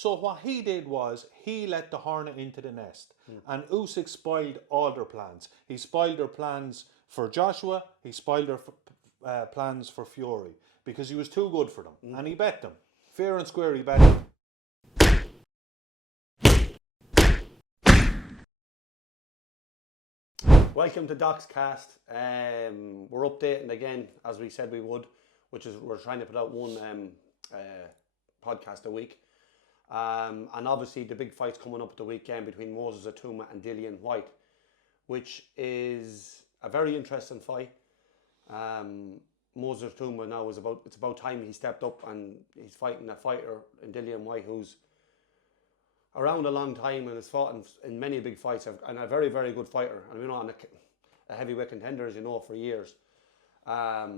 So what he did was he let the hornet into the nest, and Usyk spoiled all their plans. He spoiled their plans for Joshua. He spoiled their plans for Fury because he was too good for them, and he bet them fair and square. He bet them. Welcome to Doc's Cast. We're updating again, as we said we would, which is we're trying to put out one podcast a week. And obviously the big fight's coming up at the weekend between Moses Itauma and Dillian Whyte, which is a very interesting fight. Moses Itauma now it's about time he stepped up, and he's fighting a fighter in Dillian Whyte who's around a long time and has fought in many big fights, and a very, very good fighter. And on a heavyweight contender, as you know, for years. But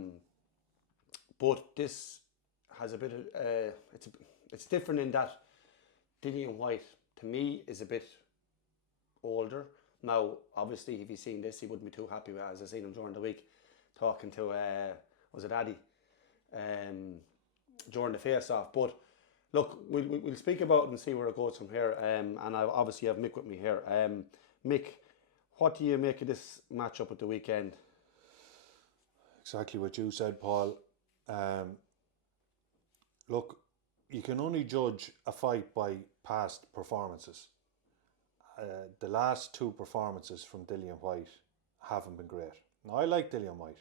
this has a bit of it's different in that Dillian Whyte, to me, is a bit older. Now, obviously, if he's seen this, he wouldn't be too happy with it, as I seen him during the week talking to was it Addy during the face-off. But look, we'll speak about it and see where it goes from here. And I obviously have Mick with me here. Mick, what do you make of this matchup at the weekend? Exactly what you said, Paul. Look, you can only judge a fight by past performances. The last two performances from Dillian Whyte haven't been great. Now, I like Dillian Whyte.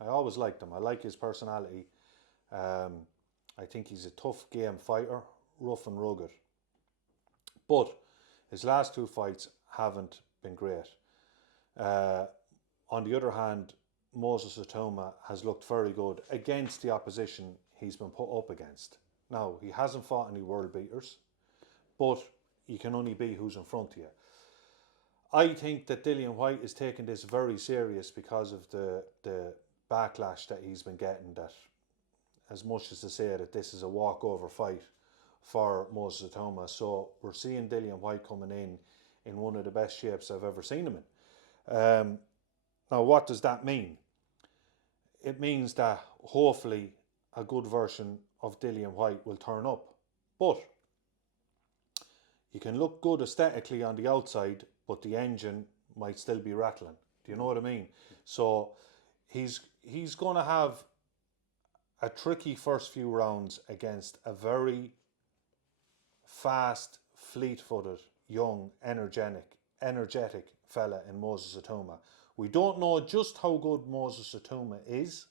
I always liked him. I like his personality. I think he's a tough game fighter, rough and rugged. But his last two fights haven't been great. On the other hand, Moses Itauma has looked very good against the opposition he's been put up against. Now, he hasn't fought any world beaters, but you can only beat who's in front of you. I think that Dillian Whyte is taking this very serious because of the backlash that he's been getting, that as much as to say that this is a walkover fight for Moses Itauma. So we're seeing Dillian Whyte coming in one of the best shapes I've ever seen him in. Now, what does that mean? It means that hopefully a good version of Dillian Whyte will turn up. But you can look good aesthetically on the outside, but the engine might still be rattling. Do you know what I mean? So he's going to have a tricky first few rounds against a very fast, fleet-footed, young, energetic fella in Moses Itauma. We don't know just how good Moses Itauma is.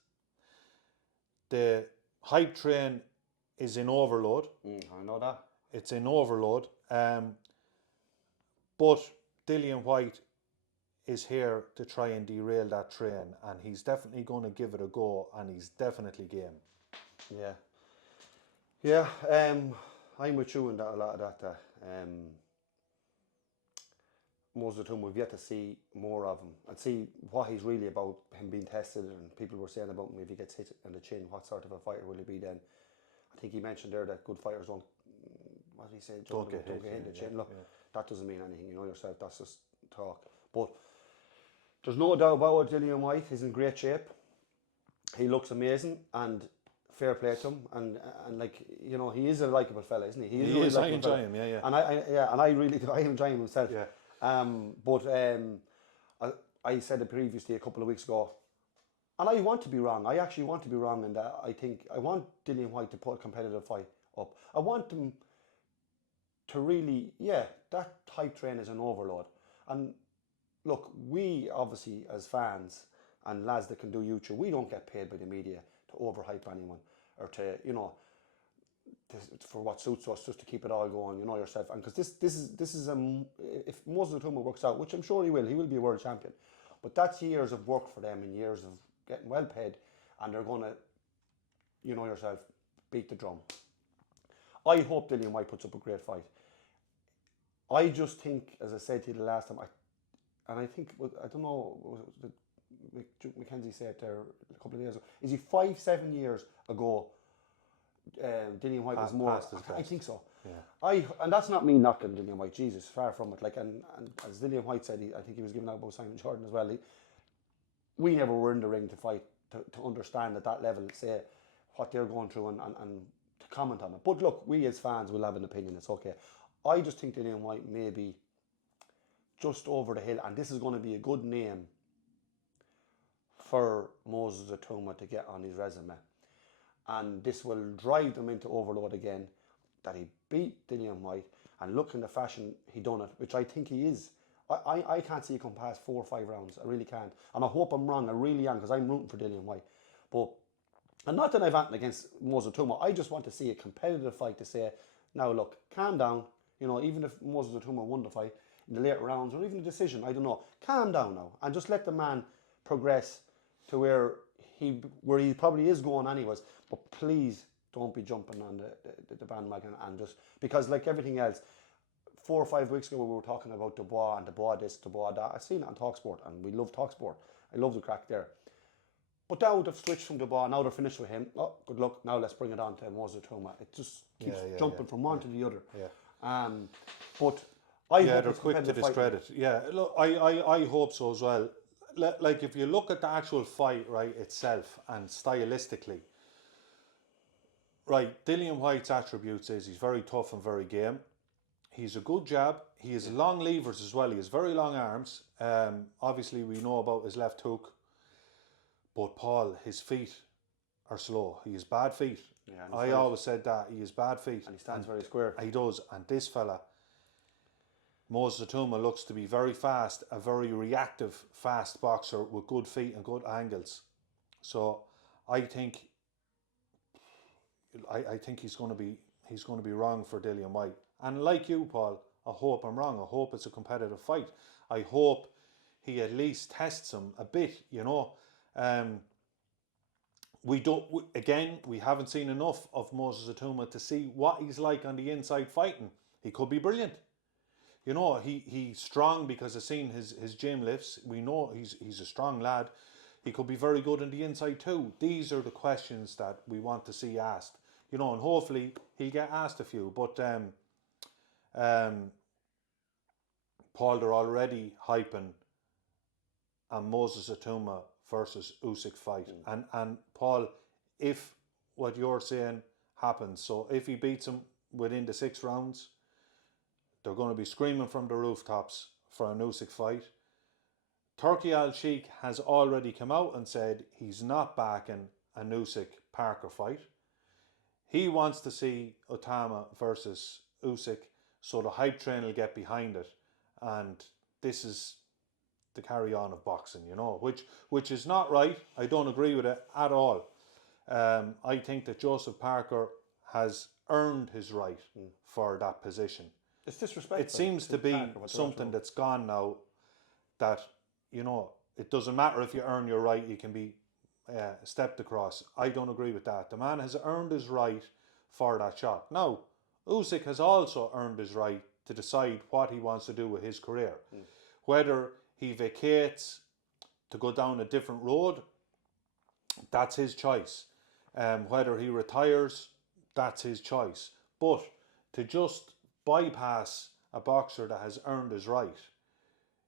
The hype train is in overload. I know that. It's in overload. But Dillian Whyte is here to try and derail that train, and he's definitely going to give it a go, and he's definitely game. Yeah. I'm with you in that, a lot of that. Moses Itauma, we've yet to see more of him and see what he's really about, him being tested, and people were saying about him, if he gets hit in the chin, what sort of a fighter will he be then? I think he mentioned there that good fighters don't, what did he say? Don't get hit in the chin. Yeah, Look, that doesn't mean anything, you know yourself, that's just talk. But there's no doubt about it, Dillian Whyte is in great shape. He looks amazing, and fair play to him, and like, you know, he is a likeable fella, isn't he? He is. I enjoy him, yeah. And I really do. I enjoy him myself. Yeah. I said it previously a couple of weeks ago, and I want to be wrong. I actually want to be wrong in that. I want Dillian Whyte to put a competitive fight up. I want him to really, that hype train is an overload. And look, we obviously as fans and lads that can do YouTube, we don't get paid by the media to overhype anyone or to, you know, for what suits us, just to keep it all going, you know yourself. And because this is if Moses Itauma works out, which I'm sure he will be a world champion. But that's years of work for them and years of getting well paid, and they're going to, you know yourself, beat the drum. I hope Dillian Whyte puts up a great fight. I just think, as I said to you the last time, I don't know, Mackenzie said there a couple of days ago, is he 5-7 years ago? Dillian Whyte was more. I think so. Yeah. And that's not me knocking Dillian Whyte. Jesus, far from it. Like, and as Dillian Whyte said, I think he was giving out about Simon Jordan as well. We never were in the ring to fight to understand at that level, say what they're going through, and to comment on it. But look, we as fans will have an opinion. It's okay. I just think Dillian Whyte may be just over the hill, and this is going to be a good name for Moses Itauma to get on his resume. And this will drive them into overload again, that he beat Dillian Whyte, and look in the fashion he done it, which I think he is. I can't see he come past 4 or 5 rounds. I really can't. And I hope I'm wrong. I really am, because I'm rooting for Dillian Whyte. But, and not that I've anything against Moses Itauma. I just want to see a competitive fight to say, now look, calm down. You know, even if Moses Itauma won the fight in the later rounds, or even a decision, I don't know. Calm down now, and just let the man progress to where he probably is going anyways. But please don't be jumping on the bandwagon, and just, because like everything else, 4 or 5 weeks ago we were talking about Dubois and Dubois this, Dubois that. I've seen it on TalkSport, and we love TalkSport. I love the crack there. But now they've switched from Dubois, now they're finished with him. Oh, good luck. Now let's bring it on to Moses Itauma. It just keeps jumping from one to the other. Yeah. But I hope they're quick to discredit. Yeah, look, I hope so as well. Like, if you look at the actual fight, right, itself, and stylistically, right, Dillian Whyte's attributes is he's very tough and very game. He's a good jab. He has long levers as well. He has very long arms. Obviously, we know about his left hook. But Paul, his feet are slow. He has bad feet. Yeah, I always said that. He has bad feet. And he stands very square. He does. And this fella, Moses Itauma, looks to be very fast, a very reactive, fast boxer with good feet and good angles. So I think he's going to be wrong for Dillian Whyte. And like you, Paul, I hope I'm wrong. I hope it's a competitive fight. I hope he at least tests him a bit, you know. We haven't seen enough of Moses Itauma to see what he's like on the inside fighting. He could be brilliant. You know, he's strong because I've seen his gym lifts. We know he's a strong lad. He could be very good on the inside too. These are the questions that we want to see asked. You know, and hopefully he'll get asked a few. But Paul, they're already hyping a Moses Itauma versus Usyk fight. And Paul, if what you're saying happens, so if he beats him within the 6 rounds, they're going to be screaming from the rooftops for an Usyk fight. Turki Al-Sheikh has already come out and said he's not backing an Usyk-Parker fight. He wants to see Itauma versus Usyk, so the hype train will get behind it. And this is the carry-on of boxing, you know, which is not right. I don't agree with it at all. I think that Joseph Parker has earned his right for that position. It's disrespectful. It seems to be something that's gone now, that, you know, it doesn't matter if you earn your right, you can be stepped across. I don't agree with that. The man has earned his right for that shot. Now, Usyk has also earned his right to decide what he wants to do with his career. Whether he vacates to go down a different road, that's his choice. Whether he retires, that's his choice. But to just bypass a boxer that has earned his right,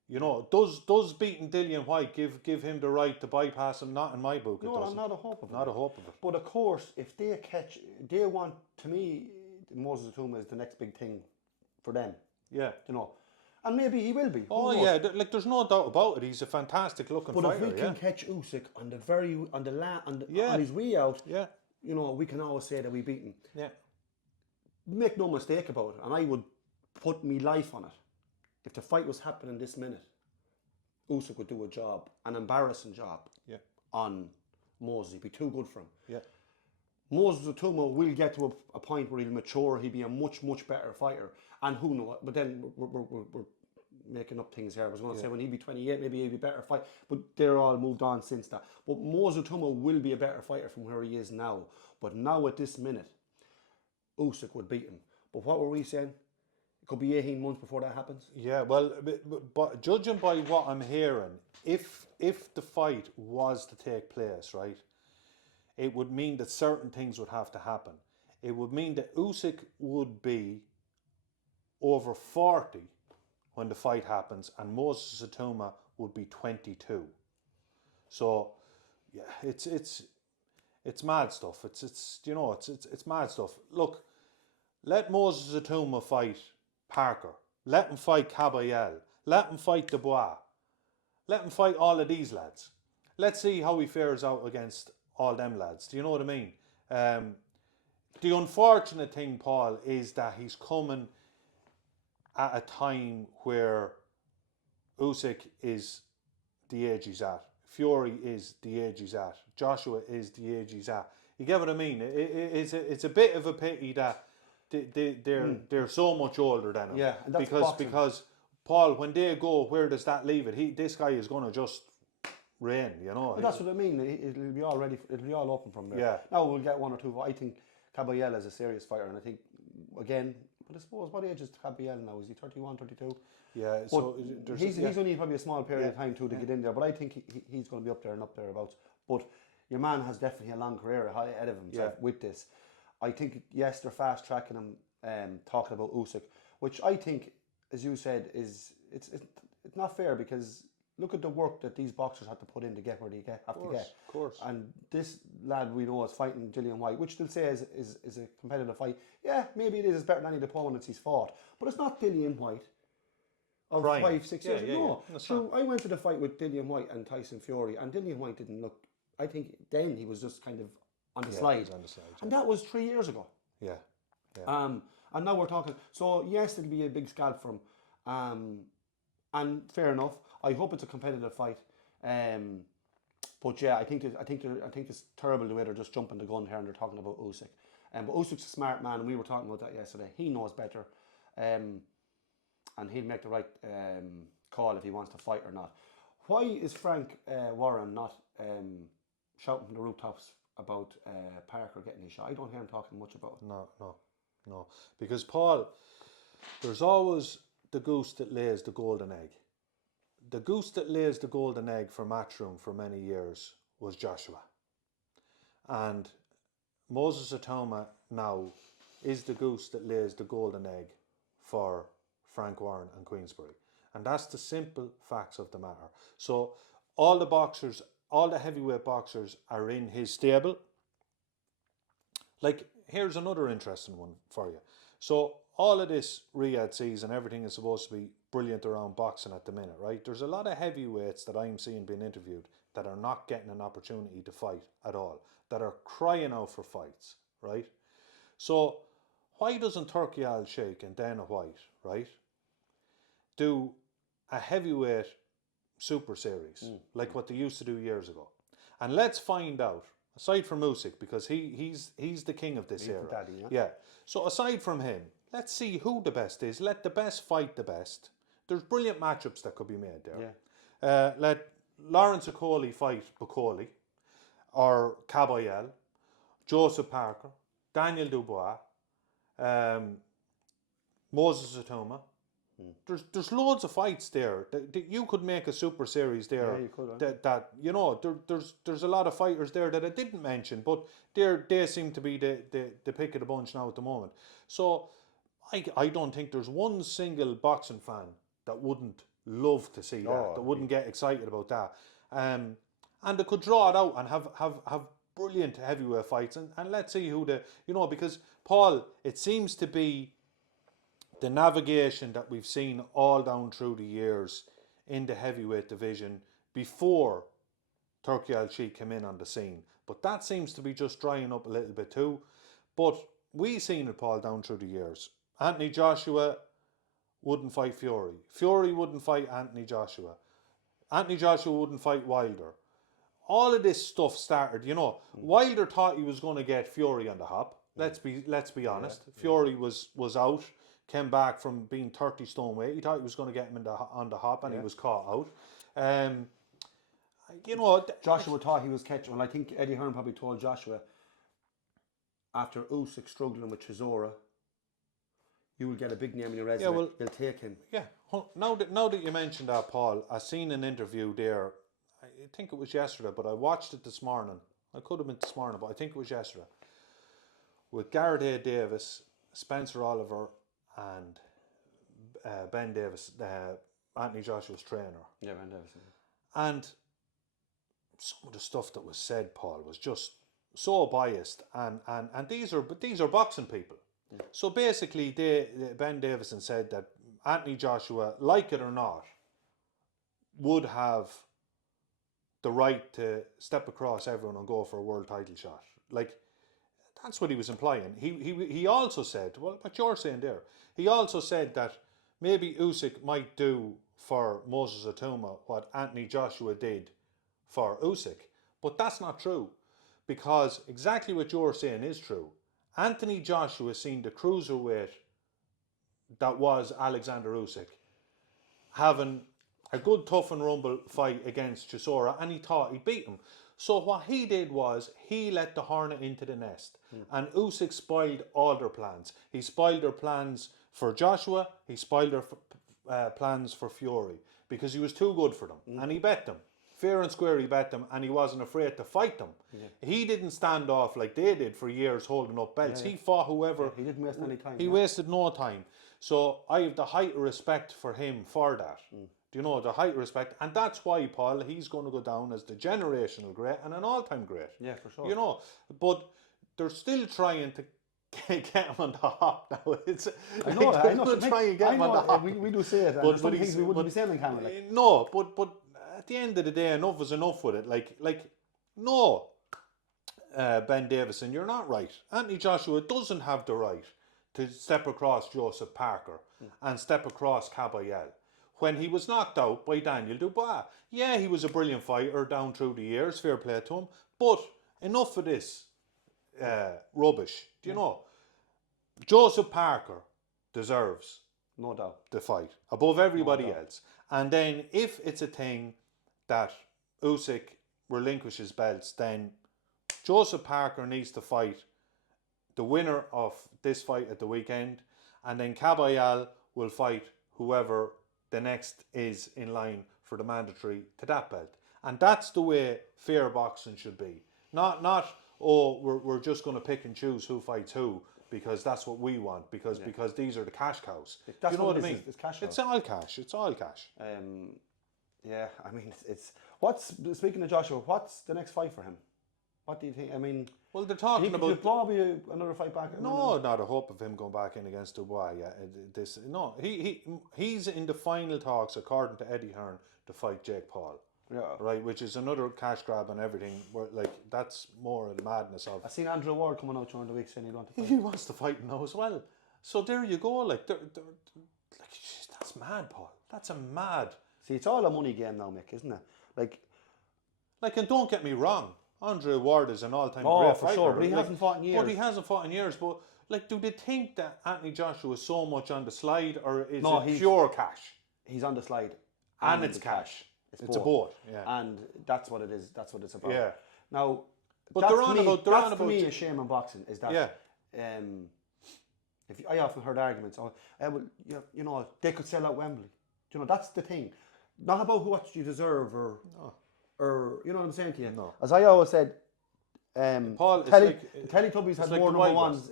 you know, does beating Dillian Whyte give him the right to bypass him? Not in my book. No, I'm not a hope of it. Not a hope of it. But of course, if they want, to me, Moses Itauma is the next big thing for them. Yeah. You know, and maybe he will be. Oh yeah, like there's no doubt about it. He's a fantastic looking fighter. But if we can catch Usyk on his way out, you know, we can always say that we beat him. Yeah. Make no mistake about it, and I would put me life on it. If the fight was happening this minute, Usyk would do a job, an embarrassing job, on Moses. He'd be too good for him. Yeah. Moses Itauma will get to a point where he'll mature. He'll be a much, much better fighter. And who knows? But then we're making up things here. I was going to say when he'd be 28, maybe he'd be a better fight. But they're all moved on since that. But Moses Itauma will be a better fighter from where he is now. But now at this minute, Usyk would beat him. But what were we saying? It could be 18 months before that happens. Yeah, well, but judging by what I'm hearing, if the fight was to take place, right, it would mean that certain things would have to happen. It would mean that Usyk would be over 40 when the fight happens, and Moses Itauma would be 22. So, yeah, it's It's mad stuff. It's you know it's mad stuff. Look, let Moses Itauma fight Parker. Let him fight Caballel. Let him fight Dubois. Let him fight all of these lads. Let's see how he fares out against all them lads. Do you know what I mean? The unfortunate thing, Paul, is that he's coming at a time where Usyk is the age he's at. Fury is the age he's at. Joshua is the age he's at. You get what I mean? It's a bit of a pity that they're so much older than him. Yeah, and that's because Paul, when they go, where does that leave it? This guy is going to just reign, you know. But that's what I mean. It'll be all ready. It'll be all open from there. Yeah. Now we'll get one or two. I think Caballel is a serious fighter, and I think again. But I suppose what age is Caballel now? Is he 31, 32? Yeah. But So he's only probably a small period of time to get in there. But I think he's going to be up there and up thereabouts. But your man has definitely a long career ahead of himself with this. I think yes, they're fast tracking him. Talking about Usyk, which I think, as you said, is it's not fair because look at the work that these boxers had to put in to get where they have to get. Of course. And this lad we know is fighting Dillian Whyte, which they'll say is a competitive fight. Yeah, maybe it is. It's better than any of the opponents he's fought. But it's not Dillian Whyte of Prime. 5-6 years. No. Yeah. So I went to the fight with Dillian Whyte and Tyson Fury, and Dillian Whyte didn't look... I think then he was just kind of on the slide. He was on the slide. And that was 3 years ago. Yeah. And now we're talking... So, yes, it'll be a big scalp for him. And fair enough. I hope it's a competitive fight. But yeah, I think it's terrible the way they're just jumping the gun here and they're talking about Usyk. But Usyk's a smart man, and we were talking about that yesterday. He knows better, and he'll make the right call if he wants to fight or not. Why is Frank Warren not shouting from the rooftops about Parker getting his shot? I don't hear him talking much about it. No. Because, Paul, there's always the goose that lays the golden egg. The goose that lays the golden egg for Matchroom for many years was Joshua. And Moses Itauma now is the goose that lays the golden egg for Frank Warren and Queensberry. And that's the simple facts of the matter. So all the heavyweight boxers are in his stable. Like, here's another interesting one for you. So all of this Riyadh season, everything is supposed to be brilliant around boxing at the minute, right? There's a lot of heavyweights that I'm seeing being interviewed that are not getting an opportunity to fight at all, that are crying out for fights, right? So why doesn't Turkey Al Sheikh and Dana White, right, do a heavyweight super series like what they used to do years ago? And let's find out, aside from Usyk, because he's the king of this era. Daddy, yeah. So aside from him, let's see who the best is. Let the best fight the best. There's brilliant matchups that could be made there. Yeah. Let Lawrence Okoli fight Bukoli, or Caballel, Joseph Parker, Daniel Dubois, Moses Itauma. There's loads of fights there. That you could make a super series there. Yeah, you could. There's a lot of fighters there that I didn't mention, but they seem to be the pick of the bunch now at the moment. So I don't think there's one single boxing fan that wouldn't love to see that wouldn't get excited about that. And they could draw it out and have brilliant heavyweight fights, and let's see who because Paul, it seems to be the navigation that we've seen all down through the years in the heavyweight division before Turkey Al Sheikh came in on the scene. But that seems to be just drying up a little bit too. But we've seen it, Paul, down through the years. Anthony Joshua wouldn't fight Fury. Fury wouldn't fight Anthony Joshua. Anthony Joshua wouldn't fight Wilder. All of this stuff started, Wilder thought he was going to get Fury on the hop. Let's be honest. Yeah. Fury was out, came back from being 30 stone weight. He thought he was going to get him on the hop, and he was caught out. Joshua thought he was catching. Well, I think Eddie Hearn probably told Joshua after Usyk struggling with Chisora, you will get a big name in your resume. Yeah, well, they'll take him. Yeah. Now that you mentioned that, Paul, I seen an interview there. I think it was yesterday, but I watched it this morning. I could have been this morning, but I think it was yesterday. With Garrett A. Davis, Spencer Oliver, and Ben Davis, Anthony Joshua's trainer. Yeah, Ben Davis. And some of the stuff that was said, Paul, was just so biased, and these are boxing people. So basically, Ben Davison said that Anthony Joshua, like it or not, would have the right to step across everyone and go for a world title shot. Like, that's what he was implying. He also said, well, what you're saying there, he also said that maybe Usyk might do for Moses Itauma what Anthony Joshua did for Usyk. But that's not true, because exactly what you're saying is true. Anthony Joshua seen the cruiserweight that was Oleksandr Usyk having a good tough and rumble fight against Chisora, and he thought he beat him. So what he did was he let the hornet into the nest, and Usyk spoiled all their plans. He spoiled their plans for Joshua. He spoiled their plans for Fury, because he was too good for them, and he bet them. Fair and square, he bet them, and he wasn't afraid to fight them. He didn't stand off like they did for years holding up belts. He fought whoever. He didn't waste any time. He wasted no time. So I have the height of respect for him for that. Do you know, the height of respect? And that's why, Paul, he's going to go down as the generational great and an all-time great. Yeah, for sure. You know, but they're still trying to get him on the hop now. I know. They're trying to get him on the hop. We do say it. And there's some things we wouldn't be saying in camera. Like. No, but at the end of the day, enough is enough with it. No, Ben Davison, you're not right. Anthony Joshua doesn't have the right to step across Joseph Parker and step across Caballel when he was knocked out by Daniel Dubois. Yeah, he was a brilliant fighter down through the years, fair play to him, but enough of this rubbish. Do you know? Joseph Parker deserves no doubt the fight above everybody else. And then if it's a thing that Usyk relinquishes belts, then Joseph Parker needs to fight the winner of this fight at the weekend, and then Caballel will fight whoever the next is in line for the mandatory to that belt. And that's the way fair boxing should be. Not we're just going to pick and choose who fights who because that's what we want, because these are the cash cows. That's you know what I mean? It's cash. It's all cash. It's all cash. Yeah, I mean, speaking of Joshua, what's the next fight for him? What do you think? I mean, well, they're talking about probably another fight back. No, not a hope of him going back in against Dubois. He's in the final talks, according to Eddie Hearn, to fight Jake Paul. Yeah. Right, which is another cash grab and everything. That's more of the madness of. I seen Andrew Ward coming out during the week saying he wants to fight. He wants to fight now as well. So there you go. That's mad, Paul. That's a mad. See, it's all a money game now, Mick, isn't it? And don't get me wrong, Andre Ward is an all-time great great for fighter. Sure, but he hasn't fought in years. But he hasn't fought in years. But do they think that Anthony Joshua is so much on the slide, or is it pure cash? He's on the slide, and it's cash. It's a both, yeah. And that's what it is. That's what it's about. Yeah. Now, but that's for me a shame in boxing is that. I often heard arguments. They could sell out Wembley. You know, that's the thing. Not about what you deserve or you know what I'm saying to you. No. As I always said, Paul, the Teletubbies had more number ones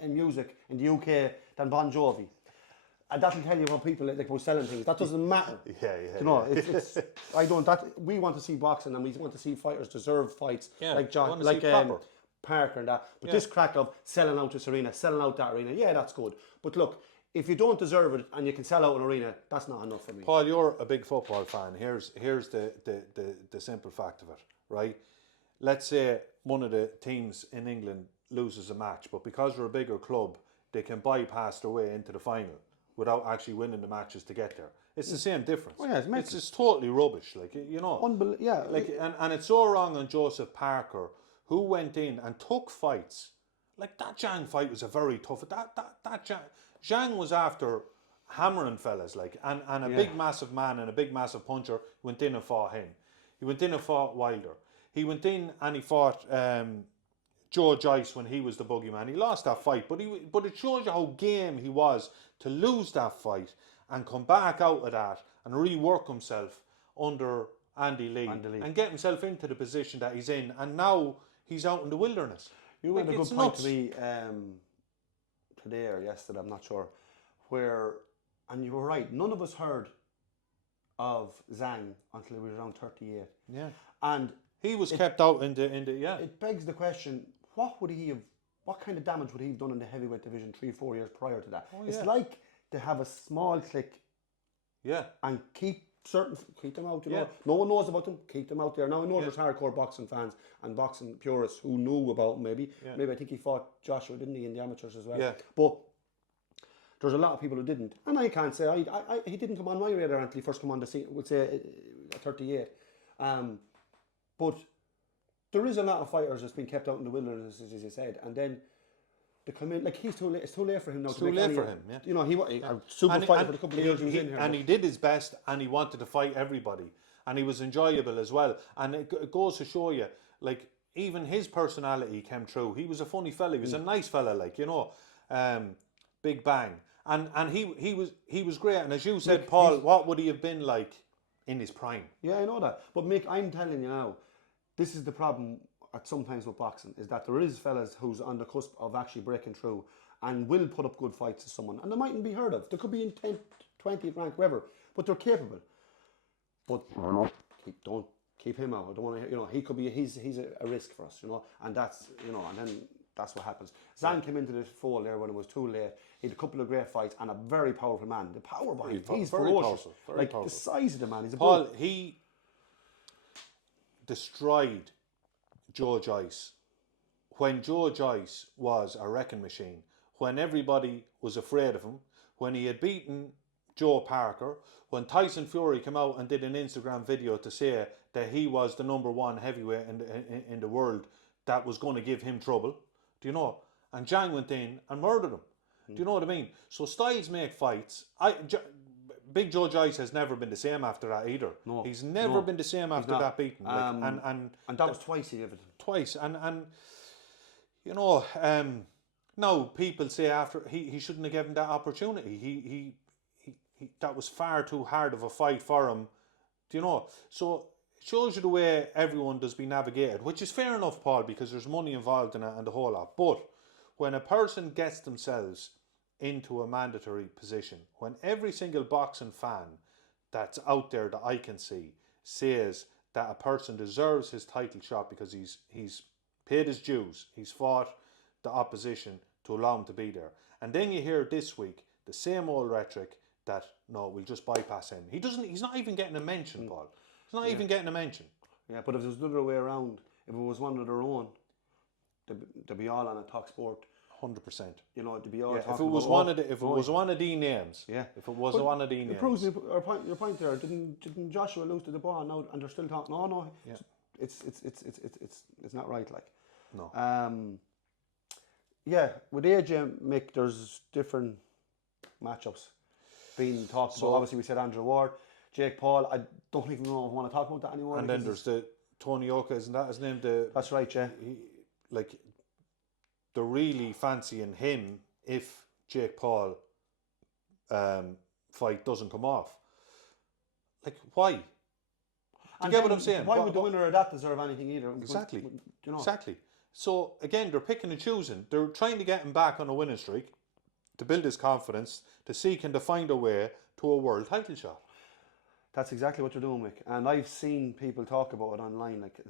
in music in the UK than Bon Jovi. And that'll tell you about people about selling things. That doesn't matter. You know, it's we want to see boxing, and we want to see fighters deserve fights like John, like Parker and that. But this crack of selling out this arena, selling out that arena, that's good. But look, if you don't deserve it and you can sell out an arena, that's not enough for me. Paul, you're a big football fan. Here's the simple fact of it, right? Let's say one of the teams in England loses a match, but because we're a bigger club, they can bypass their way into the final without actually winning the matches to get there. It's the same difference. Oh, yeah, it's just totally rubbish, and it's so wrong on Joseph Parker, who went in and took fights. Like that Zhang fight was a very tough. That Zhang was after hammering fellas, and a big massive man and a big massive puncher went in and fought him. He went in and fought Wilder. He went in and he fought Joe Joyce when he was the boogeyman. He lost that fight, but it shows you how game he was to lose that fight and come back out of that and rework himself under Andy Lee and get himself into the position that he's in. And now he's out in the wilderness. You made a good point to me today or yesterday, I'm not sure, and you were right, none of us heard of Zhang until he was around 38. Yeah. And He was kept out in the yeah. It begs the question: what would he have? What kind of damage would he have done in the heavyweight division 3-4 years prior to that? It's like to have a small clique, and keep them out. You know, no one knows about them. Keep them out there. Now I know there's hardcore boxing fans and boxing purists who knew about him. Maybe I think he fought Joshua, didn't he, in the amateurs as well? Yeah. But there's a lot of people who didn't, and I can't say he didn't come on my radar until he first come on the scene. We'll say 38. But there is a lot of fighters that's been kept out in the wilderness, as you said, and then they come in like he's too late. It's too late for him now. It's too late for him. Yeah. You know, he super fighter for the couple of years he was in here. And he did his best, and he wanted to fight everybody, and he was enjoyable as well. And it goes to show you, like, even his personality came through. He was a funny fella. He was a nice fella, like, you know, big bang. And he was great. And as you said, Mick, Paul, what would he have been like in his prime? Yeah, I know that. But Mick, I'm telling you now, this is the problem sometimes with boxing, is that there is fellas who's on the cusp of actually breaking through and will put up good fights to someone, and they mightn't be heard of. They could be in 10th, 20th rank, whatever, but they're capable. But don't keep him out. I don't want to. You know, he could be. He's a risk for us. You know, and that's, you know, and then that's what happens. Zan came into this fold there when it was too late. He had a couple of great fights and a very powerful man. The power behind him, he's very ferocious. Very powerful. The size of the man, he's a Paul, he destroyed Joe Joyce when Joe Joyce was a wrecking machine, when everybody was afraid of him, when he had beaten Joe Parker, when Tyson Fury came out and did an Instagram video to say that he was the #1 heavyweight in the world that was going to give him trouble. Do you know? And Zhang went in and murdered him. Do you know what I mean? So styles make fights. Big Joe Joyce has never been the same after that either. No, he's never been the same after that beating. Like, and that was twice he did it. Twice. And you know, now people say after he shouldn't have given that opportunity. He that was far too hard of a fight for him. Do you know? So it shows you the way everyone does be navigated, which is fair enough, Paul, because there's money involved in it and the whole lot. But when a person gets themselves into a mandatory position, when every single boxing fan that's out there that I can see says that a person deserves his title shot because he's paid his dues, he's fought the opposition to allow him to be there, and then you hear this week the same old rhetoric that no, we'll just bypass him. He's not even getting a mention, Paul. He's not even getting a mention. Yeah, but if there was the other way around, if it was one of their own, they'd be all on a talk sport. 100%. You know, to be all if it was one of the names. Yeah. If it was one of the names. It proves your point there. Didn't Joshua lose to the ball now and they're still talking? No. Yeah. It's not right, like. No. Yeah, with AJ, Mick, there's different matchups being talked about. Obviously we said Andrew Ward, Jake Paul. I don't even know if I want to talk about that anymore. And then there's the Tony Oka, isn't that his name? That's right, yeah. They're really fancying him if Jake Paul fight doesn't come off. Like, why? Do you get what I'm saying? Why would the winner of that deserve anything either? Exactly. You know? Exactly. So, again, they're picking and choosing. They're trying to get him back on a winning streak, to build his confidence, to seek and to find a way to a world title shot. That's exactly what they're doing, Mick. And I've seen people talk about it online. Like,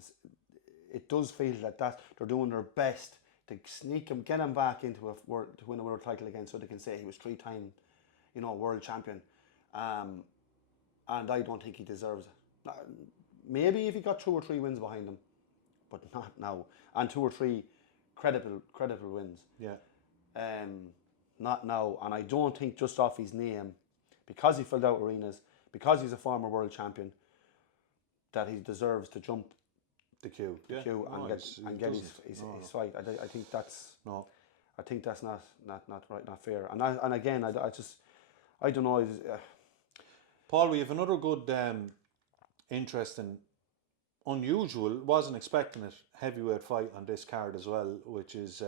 it does feel that they're doing their best to sneak him, get him back into to win a world title again, so they can say he was 3-time, world champion. And I don't think he deserves it. Maybe if he got 2 or 3 wins behind him, but not now. And 2 or 3 credible wins. Yeah. Not now. And I don't think just off his name, because he filled out arenas, because he's a former world champion, that he deserves to jump the queue and get his fight. I think that's I think that's not right, not fair. And again, I don't know. Paul, we have another good, interesting, unusual, wasn't expecting it, heavyweight fight on this card as well, which is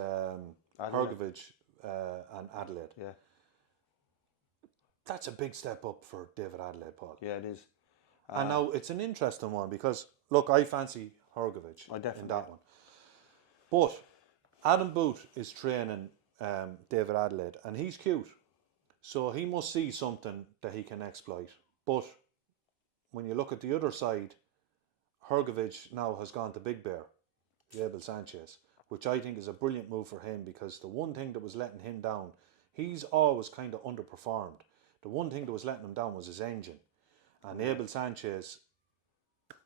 Hrgovic and Adelaide. Yeah, that's a big step up for David Adelaide, Paul. Yeah, it is. And now it's an interesting one because, look, I fancy Hrgovic in that one. But Adam Booth is training David Adelaide, and he's cute. So he must see something that he can exploit. But when you look at the other side, Hrgovic now has gone to Big Bear, Abel Sanchez, which I think is a brilliant move for him, because the one thing that was letting him down, he's always kind of underperformed. The one thing that was letting him down was his engine. And Abel Sanchez,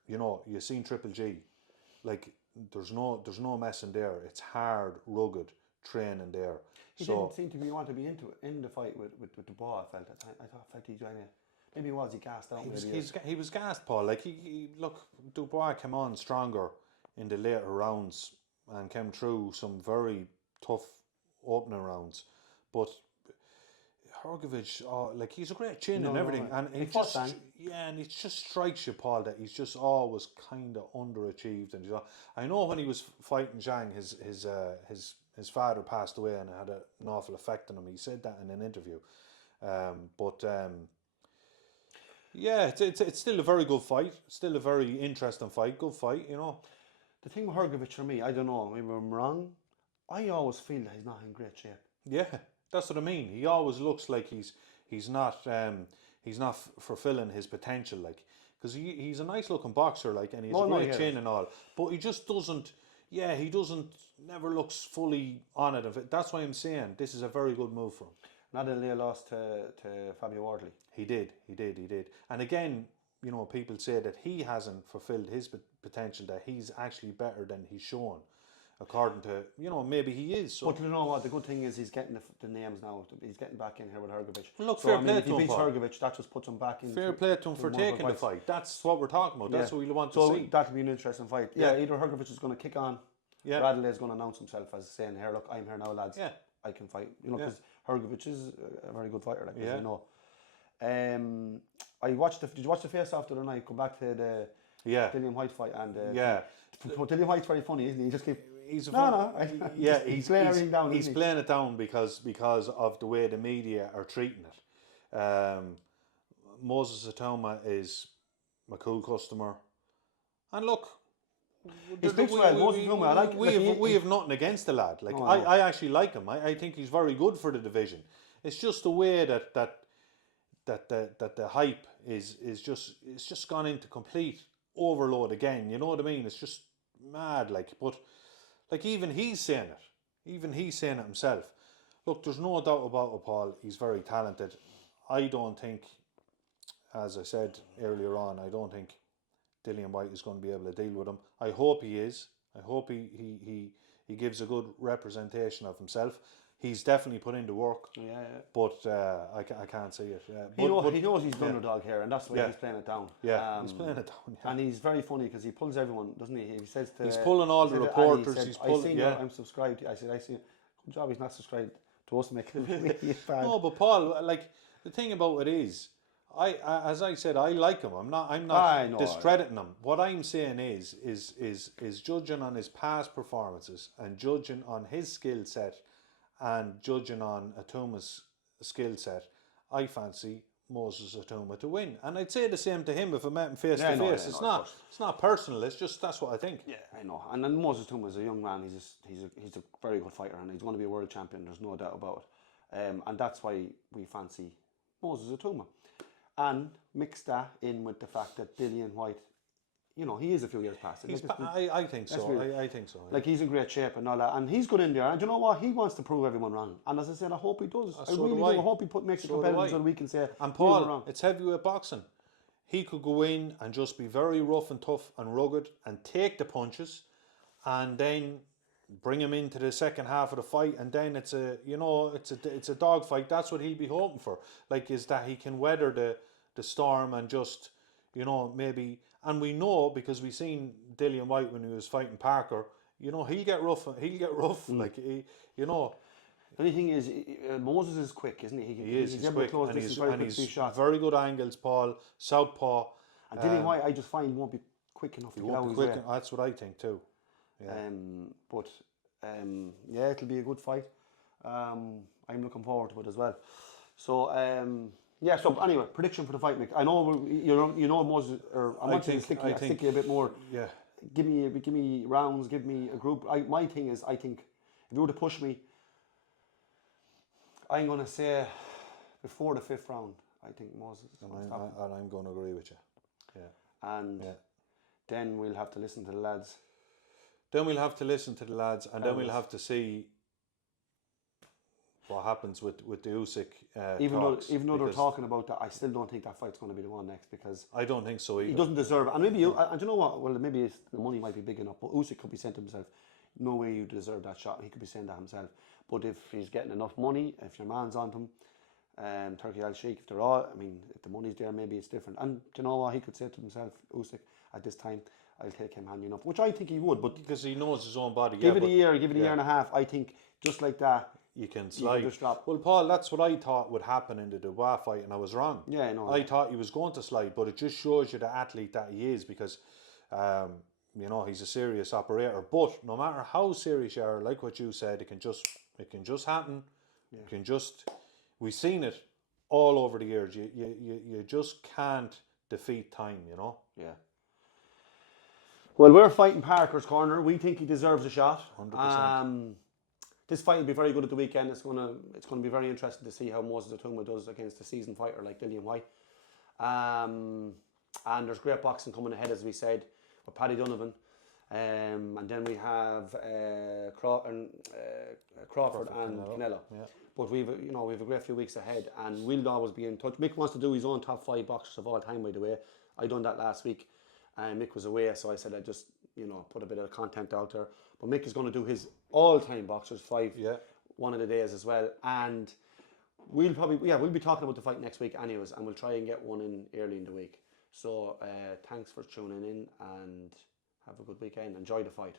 you know, you've seen Triple G, like there's no messing there. It's hard, rugged training there. He didn't seem to want to be in the fight with Dubois. I felt at the time. I thought he joined it. Maybe he gassed out. He was gassed, Paul. Like look, Dubois came on stronger in the later rounds and came through some very tough opening rounds, but Hrgovic, like he's a great chin and everything, and it just strikes you, Paul, that he's just always kind of underachieved. And I know when he was fighting Zhang, his father passed away and it had an awful effect on him. He said that in an interview, yeah, it's still a very good fight, still a very interesting fight, good fight, you know. The thing with Hrgovic for me, I don't know, maybe I'm wrong. I always feel that he's not in great shape. Yeah, that's what I mean. He always looks like he's not fulfilling his potential, like, because he's a nice looking boxer, like, and he's a great chin and all, but he just doesn't. Yeah, he never looks fully on it. That's why I'm saying this is a very good move for him. Nadal lost to Fabio Wardley. He did. And again, you know, people say that he hasn't fulfilled his potential, that he's actually better than he's shown, according to, you know, maybe he is. So. But you know what, the good thing is he's getting the names now. He's getting back in here with Hrgovic. Well, look, fair play to him. If he beats Hrgovic, that just puts him back in. Fair play to him for taking the fight. That's what we're talking about. That's what we want to see. So that'll be an interesting fight. Yeah, either Hrgovic is going to kick on. Yeah. Bradley is going to announce himself as saying, "Here, look, I'm here now, lads. Yeah. I can fight." You know, because Hrgovic is a very good fighter, like, as you know. Did you watch the face-off the other night? Come back to the Dillian Whyte fight, and Dillian White's very funny, isn't he? He just keeps. He's playing everything down. He's playing it down because of the way the media are treating it. Moses Itauma is a cool customer, and look. He speaks well. We have nothing against the lad. Like, I actually like him. I think he's very good for the division. It's just the way that the hype is just gone into complete overload again. You know what I mean? It's just mad. But even he's saying it. Even he's saying it himself. Look, there's no doubt about it, Paul. He's very talented. I don't think, as I said earlier on, I don't think Dillian Whyte is going to be able to deal with him. I hope he is. I hope he gives a good representation of himself. He's definitely put in the work. Yeah. But I can't see it. He knows he's the underdog here, and that's why he's playing it down. Yeah, he's playing it down. Yeah. And he's very funny because he pulls everyone, doesn't he? He says to... He's pulling all the reporters. I'm subscribed. I said, good job he's not subscribed to us, making it bad. No, but Paul, like, the thing about it is, as I said, I like him. I'm not discrediting him. What I'm saying is judging on his past performances and judging on his skill set and judging on Itauma's skill set, I fancy Moses Itauma to win. And I'd say the same to him if I met him face to face. It's not personal. It's just that's what I think. Yeah, I know. And then Moses Itauma is a young man. He's a very good fighter, and he's going to be a world champion. There's no doubt about it. And that's why we fancy Moses Itauma. And mix that in with the fact that Dillian Whyte, you know, he is a few years past it. I think so. I think so. Like, he's in great shape and all that, and he's good in there. And you know what? He wants to prove everyone wrong. And as I said, I hope he does. I really do. I hope he makes it competitive so that we can say. And Paul, it's heavyweight boxing. He could go in and just be very rough and tough and rugged and take the punches, and then bring him into the second half of the fight, and then it's a dog fight. That's what he'll be hoping for. Like, is that he can weather the storm and just, you know, maybe. And we know, because we seen Dillian Whyte when he was fighting Parker, you know, he'll get rough. Like, you know. The only thing is, Moses is quick, isn't he? He's quick, and he's very good angles, Paul. Southpaw. And Dillian Whyte, I just find he won't be quick enough to get out of his way. That's what I think too. Yeah. It'll be a good fight. I'm looking forward to it as well. So, so anyway, prediction for the fight, Mick. I know you know Moses. Or I want to stick you a bit more. Yeah. Give me rounds. Give me a group. My thing is, I think if you were to push me, I'm going to say before the 5th round. I think Moses. And I'm going to agree with you. Yeah. And Then we'll have to listen to the lads. Then we'll have to listen to the lads, and then we'll Fellas. have to see what happens with the Usyk Even talks, though they're because talking about that, I still don't think that fight's going to be the one next, because I don't think so he either. doesn't deserve it. And maybe and you know what? Well, maybe the money might be big enough, but Usyk could be saying to himself, "No way you deserve that shot." He could be saying that himself. But if he's getting enough money, if your man's on him, Turkey Al Sheikh, if they're all, I mean, if the money's there, maybe it's different. And do you know what? He could say to himself, Usyk, at this time, I'll take him handy enough, which I think he would. But Because he knows his own body. give yeah, it a but year, give it a year and a half. I think just like that, you can you slide. can just drop. Well, Paul, that's what I thought would happen in the Dubois fight, and I was wrong. Yeah, I know. I thought he was going to slide, but it just shows you the athlete that he is, because you know, he's a serious operator. But no matter how serious you are, like what you said, it can just happen. Yeah. It can just, we've seen it all over the years. You just can't defeat time, you know. Yeah. Well, we're fighting Parker's corner. We think he deserves a shot. 100%. This fight will be very good at the weekend. It's gonna be very interesting to see how Moses Itauma does against a seasoned fighter like Dillian Whyte. And there's great boxing coming ahead, as we said, with Paddy Donovan. And then we have Crawford and Canelo. Yeah. But we've a great few weeks ahead, and we'll always be in touch. Mick wants to do his own top 5 boxers of all time, by the way. I done that last week, and Mick was away, so I said I'd just put a bit of content out there. But Mick is going to do his all-time boxers 5, one of the days as well, and we'll be talking about the fight next week anyways, and we'll try and get one in early in the week. So thanks for tuning in, and have a good weekend. Enjoy the fight.